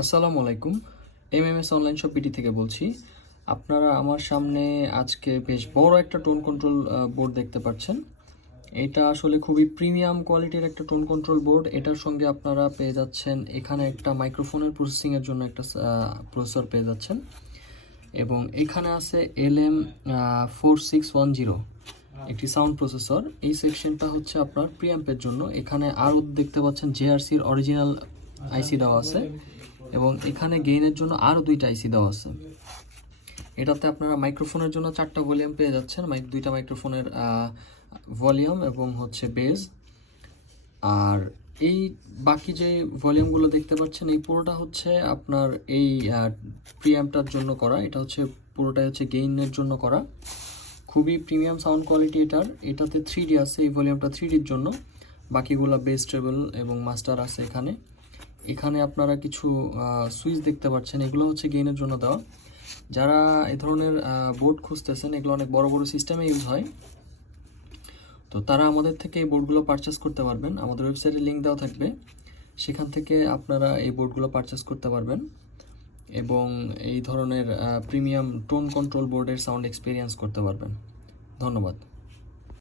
আসসালামু আলাইকুম। MMS online shop BD থেকে বলছি। আপনারা আমার সামনে আজকে বেশ বড় একটা টোন কন্ট্রোল বোর্ড দেখতে পাচ্ছেন। এটা আসলে খুবই প্রিমিয়াম কোয়ালিটির একটা টোন কন্ট্রোল বোর্ড। এটার সঙ্গে আপনারা পেয়ে যাচ্ছেন এখানে একটা মাইক্রোফোনের প্রসেসিংয়ের জন্য একটা প্রসেসর পেয়ে যাচ্ছেন, এবং এখানে আছে LM4610 একটি সাউন্ড প্রসেসর। এই সেকশনটা হচ্ছে আপনার প্রিঅ্যাম্পের জন্য। এখানে আরও দেখতে পাচ্ছেন জেআরসির অরিজিনাল আইসি দেওয়া আছে, এবং এখানে গেইনের জন্য আরও দুইটা আইসি দেওয়া আছে। এটাতে আপনারা মাইক্রোফোনের জন্য 4টা ভলিউম পেয়ে যাচ্ছেন, দুইটা মাইক্রোফোনের ভলিউম এবং হচ্ছে বেজ। আর এই বাকি যে ভলিউমগুলো দেখতে পাচ্ছেন এই পুরোটা হচ্ছে আপনার এই প্রিঅ্যাম্পটার জন্য করা। এটা হচ্ছে পুরোটাই হচ্ছে গেইনের জন্য করা। খুবই প্রিমিয়াম সাউন্ড কোয়ালিটি এটার। এটাতে 3D আছে, এই ভলিউমটা 3Dর জন্য। বাকিগুলো বেস ট্রেবল এবং মাস্টার আছে এখানে। এখানে আপনারা কিছু সুইচ দেখতে পাচ্ছেন, এগুলো হচ্ছে গেইনের জন্য দেওয়া। যারা এই ধরনের বোর্ড খুঁজতেছেন, এগুলো অনেক বড় বড় সিস্টেমে ইউজ হয়, তো তারা আমাদের থেকে এই বোর্ডগুলো পারচেস করতে পারবেন। আমাদের ওয়েবসাইটে লিঙ্ক দেওয়া থাকবে, সেখান থেকে আপনারা এই বোর্ডগুলো পারচেস করতে পারবেন এবং এই ধরনের প্রিমিয়াম টোন কন্ট্রোল বোর্ডের সাউন্ড এক্সপিরিয়েন্স করতে পারবেন। ধন্যবাদ।